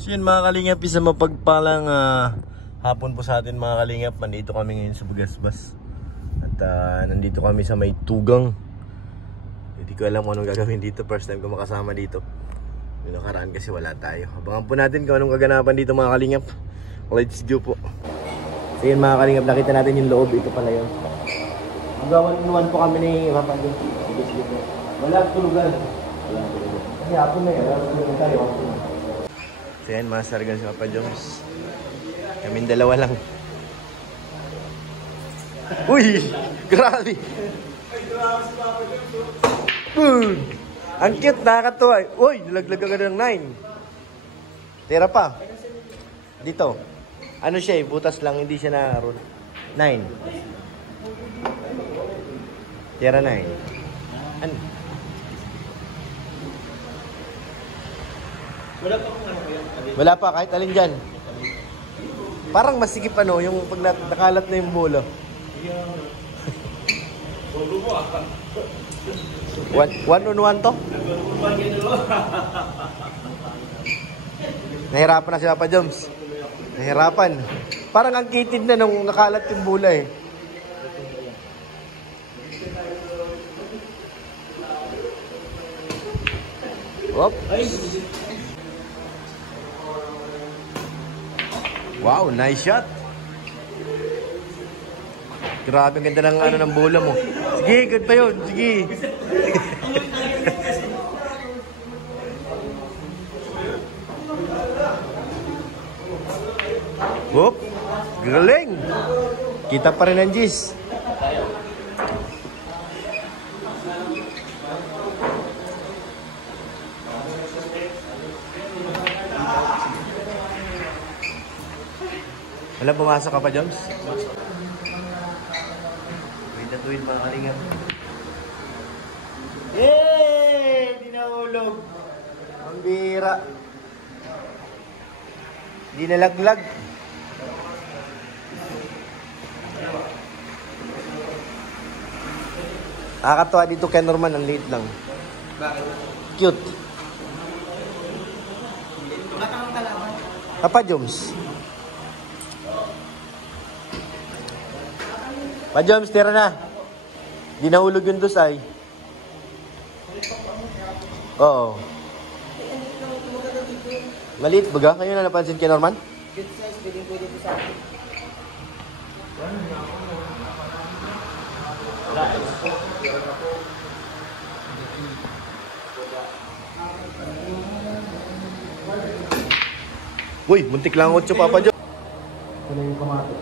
So yun mga kalingap, isang mapagpalang hapon po sa atin mga kalingap. Nandito kami ngayon sa Bagasbas. At nandito kami sa may tugang. Hindi ko alam kung anong gagawin dito. First time ko makasama dito. Yung nakaraan kasi wala tayo. Abangan po natin kung anong kaganapan dito mga kalingap. Let's go po. So yun mga kalingap, nakita natin yung loob. Ito pala yun. Magawan po kami ni Papa Joms. Wala tulugan. Kasi hapon na yun. Wala tulugan tayo. So yan, mga sargan si Papa Joms. Kaming dalawa lang. Uy! Grabe! Boom! Ang cute, nakakatuwa. Uy! Nalaglag agad ng 9. Tira pa. Dito. Ano siya eh, butas lang, hindi siya na-roll. 9. Tira 9. Ano? Wala pa, kahit alin dyan. Parang masigip ano, yung pag nakalat na yung bolo. One on one to? Nahirapan na si Papa Joms. Nahirapan. Parang ang kitid na nung nakalat yung bola eh. Whoop. Wow, nice shot. Grabe, ang ganda ng ano ng bola mo. Sige, good pa yun. Sige. Whoop. Galing. Kita pa rin ang G's. Wala, pumasok ka pa, Joms? Wait na tuwin mga kalingap. Yay! Di nahulog. Ang bira. Di nalaglag. Nakakatawa dito kay Norman, ang liit lang. Bakit? Cute. Papa Joms. Pa Joms, tira na. Di nahulog yung dusay. Oo. Maliit baga? Kayo na napansin kay Norman? Good size, pwede po sa akin. Uy, muntik lang 8 Papa Joms. Ito na yung kamato.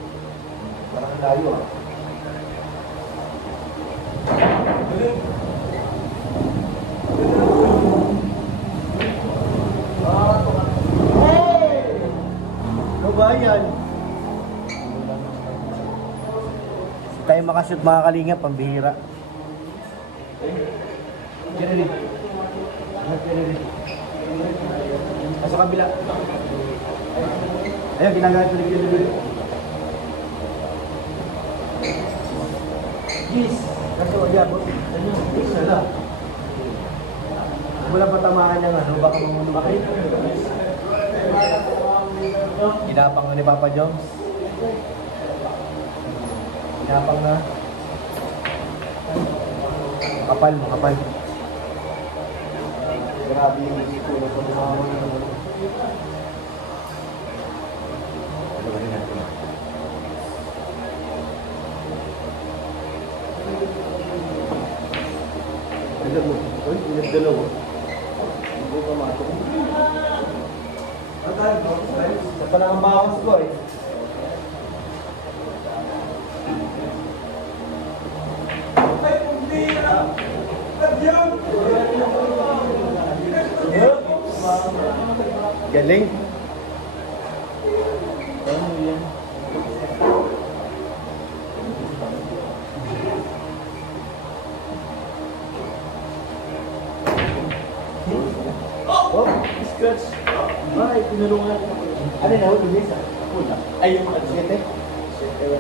Parang layo ah. Kabayan. Tayo makashoot mga kalingap, pambihira. Sa kabila. Ayun, ginagamit ko dito. Yes. Kasi wala po. Isa lang. Wala patamaan ng ano, baka mamumaki. Ginapang na ni Papa Joms. Ginapang na. Kapal mo, kapal. Grabe yung dito. Alam mo, pinagdalawa. Hindi ko mato. Sa pala ang bawas ko eh. Galing. Ano yan? Oh, scratch. Ay, tinulungan ko. Ano na, huwag yung pula. Ay, yung mga siyete. Okay.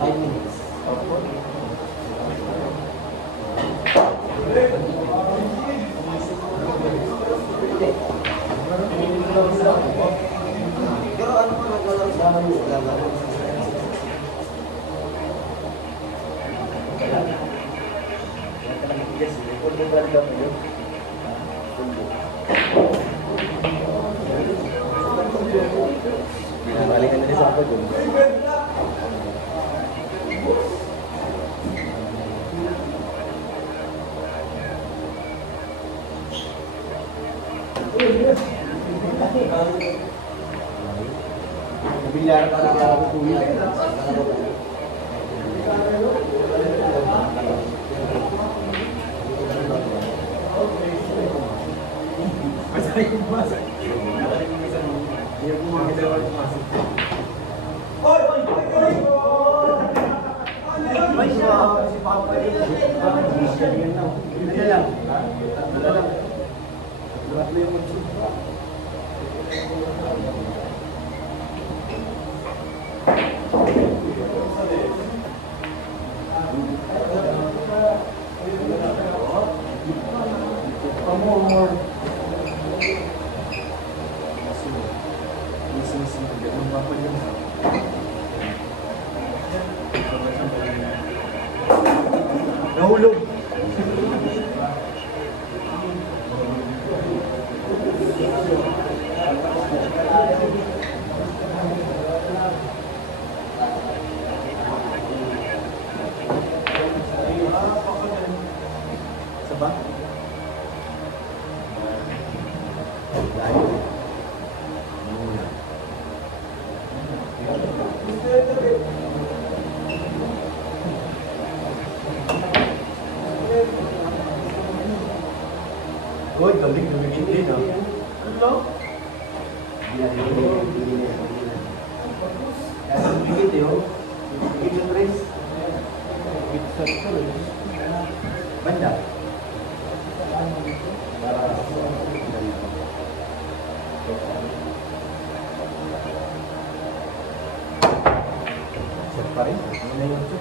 5 minutes. Balikan na rin sa ako dun. Bilyar para ako tuloy. Nahulog. Sabah? Uy, galing din ah. Ano? Bigit yun. Bigit yung race. Bigit sa ito. Banda. Set pa rin. Ano na yun ito?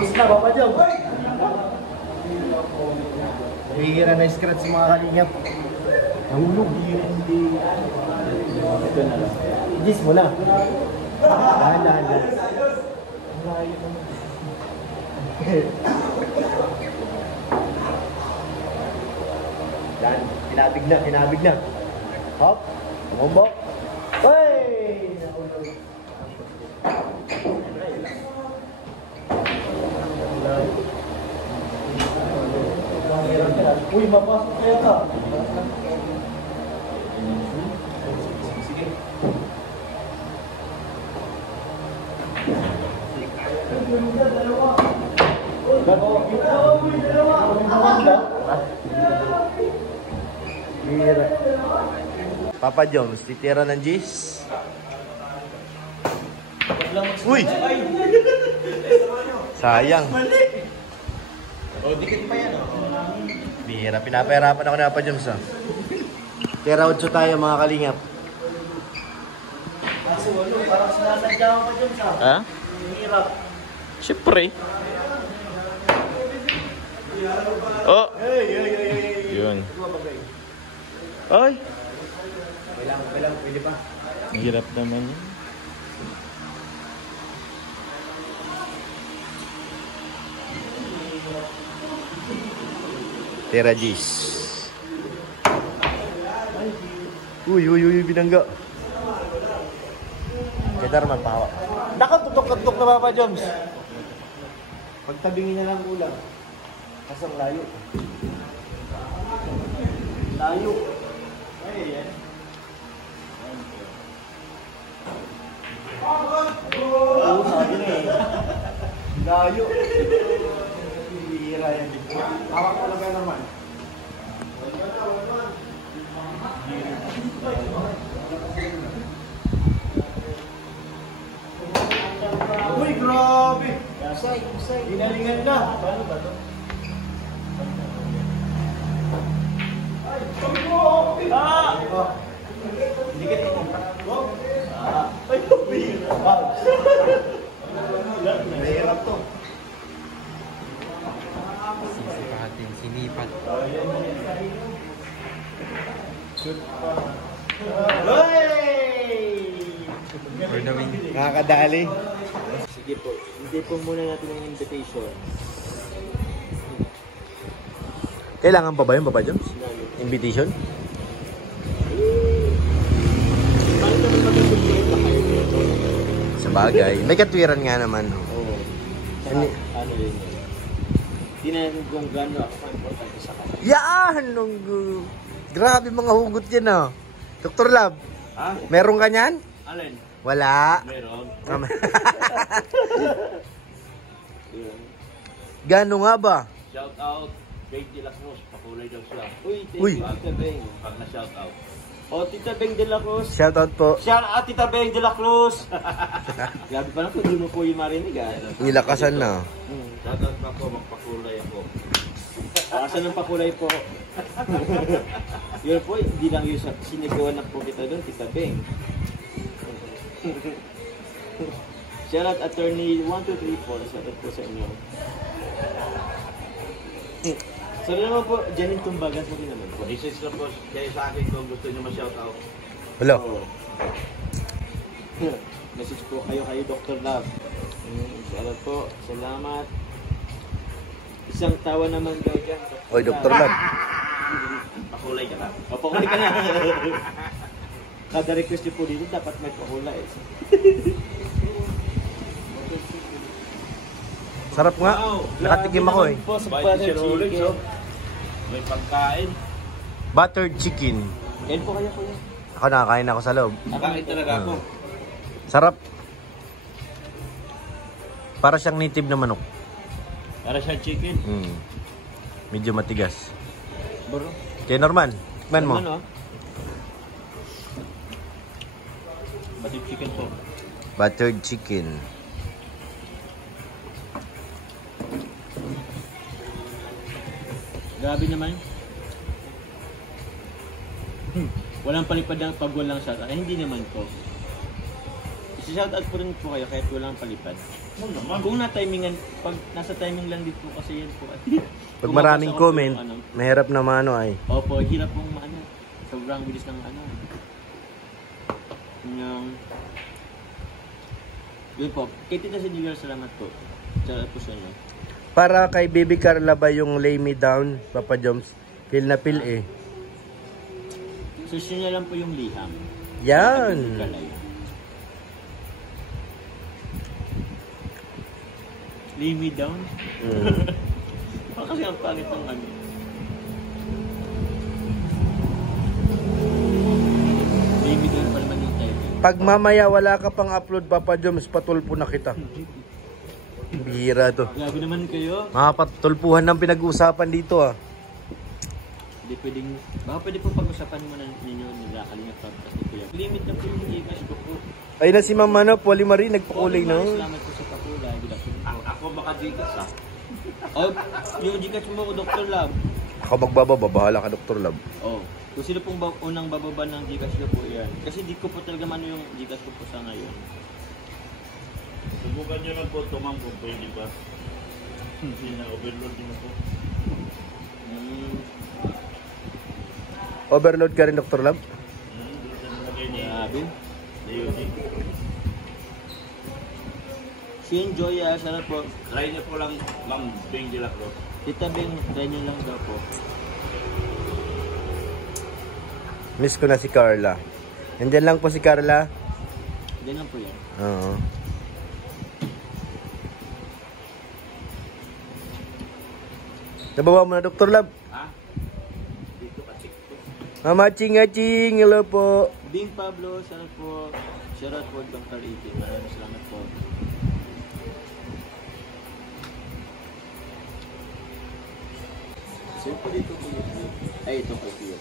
Gusto na ba pa dyan? Hihira na scratch mga kalingap. Nahulog. Ito na lang. Gis mo na. Dahan-dahan lang. Yan. Kinabig na. Hop. Umumbok. Hey! Nahulog. Uy, mapasok kaya ka. Sige. Papa Jones, titira ng G's. Uy! Sayang. O, dikit pa yan, Bihira, pinapahirapan ako na Papa Jones ah. Tira 8 tayo mga kalingap. Kaso walo, parang sinasadya ko pa dyan sa. Ha? Hirap. Siyempre. Oh! Hey. Yun. Ay! Kailang, pwede pa. Hirap naman yun. Tira G's. Uy, binangga. Kedarman, pahawa. Nakatutok-tutok na Papa Jones. Pagtabingin na lang ulang. Kasang layo. Layo. Ay, yan. Oo, sabi na eh. Layo. Hihira yan. Hawak mo lang kayo naman. Hinalingan ka. Paano ba to? Ay, hindi ka dito. Ay, mahirap to. Sisipatin, sinipat. For the win. Nakakadali. Sige po, hindi po muna natin ang invitation. Kailangan pa ba yun, Papa Joms? Invitation? Paano naman mag-appreciate ba kayo dito? Sa bagay. May katwiran nga naman. Oo. Saka, ano yun yun? Tinanin kung gano'n ako importante sa kanila. Yan! Grabe mga hugot yan ah. Dr. Lab, Ha? meron ka niyan? Alin? Wala. Meron. Yun. Gano nga ba? Shout out, Beng de la Cruz. Pakulay daw siya. Uy, thank Uy. you, Tita Beng. Pag na-shout out. O, Tita Beng de la Cruz. Shoutout po. Shout out, Tita Beng de la Cruz. Grabe pa lang kung hindi mo po yung marinig ah. Nilakasan na. Shout out pa po, magpakulay ako. Asan ang pakulay po? Yun po, hindi lang yun sa sinigawan na po kita doon, Tita Beng. Shout out attorney 1234, shout out po sa inyo. Sorry naman po, Janine Tumbagan mo rin naman po. Message lang po kayo sa akin kung gusto nyo ma-shout out. Hello. Oo. Message po kayo Dr. Love. Shout out po, salamat. Isang tawa naman daw dyan. Oy, Dr. Lab. Pakulay ka lang. O, pakulay ka na. Kada request niyo po dito, dapat may pakulay. Sarap nga. Nakatikim ako eh. Po sa Bite butter si Rolex, chicken. oh. May pagkain. Buttered chicken. Kain po kayo, kuya. Ako nakakain ako sa loob. Kain talaga ako. Sarap. Para siyang native na manok. Para siya chicken. Medyo matigas. Bro. Kaya Norman, tikman mo. Ano? Batid chicken po. Buttered chicken. Grabe naman. Walang palipad ng pag walang shoutout. Eh, hindi naman po. Isi-shoutout po rin po kayo kahit walang palipad. Kung na-timingan, pag nasa timing lang dito kasi yan po. Pag Kung maraming mabasa ko po comment, yung ano. mahirap na maano ay. Opo, hirap pong maano. Sobrang bilis ng ano. Yun po. Kay Tita Sinigal, salamat po. Salamat po sa inyo. Para kay Baby Carla ba yung Lay Me Down, Papa Joms? Feel na feel eh. Search nyo na lang po yung liham. Yan. Kalay. Lay me down? Kasi ang pangit ng ano. Lay me down pa naman yung title. Pag mamaya wala ka pang upload, Papa Joms, patulpo na kita. Bihira to. Grabe naman kayo. Mga patulpuhan ng pinag-uusapan dito ah. Hindi pwedeng, baka pwede po pag-usapan mo na ninyo nila Kalinga Podcast ni Kuya. Limit na po yung Gcash ko po. Ayun na si Ma'am ano, Polly Marie, nagpakulay na. Salamat po sa pakulay. Good afternoon. Ako baka Gcash ah. Oh, yung Gcash mo ko, Dr. Love. Ako magbababa, bahala ka Dr. Lab. Oh, kung sino pong unang bababa ng Gcash ko po yan. Kasi di ko po talaga mano yung Gcash ko po sa ngayon. Subukan nyo lang po tumang kung pwede ba. Hindi na overload nyo po. Overload ka rin Dr. Lab? Doon sa nilagay niya. Grabe. DOD. Si Enjoy, sarap po. Try niyo po lang Ma'am Beng de la Cruz. Tita Beng, try nyo lang daw po. Miss ko na si Carla. Nandiyan lang po si Carla. Hindi lang po yan. Oo. Nababa mo na Dr. Lab. Ha? Dito pa check po. Mama Ching, hello po. Bing Pablo, sarap po. Shoutout po Dr. Iti. Maraming salamat po. Saan po dito po yun? Ay, ito po yun.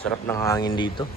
Sarap ng hangin dito.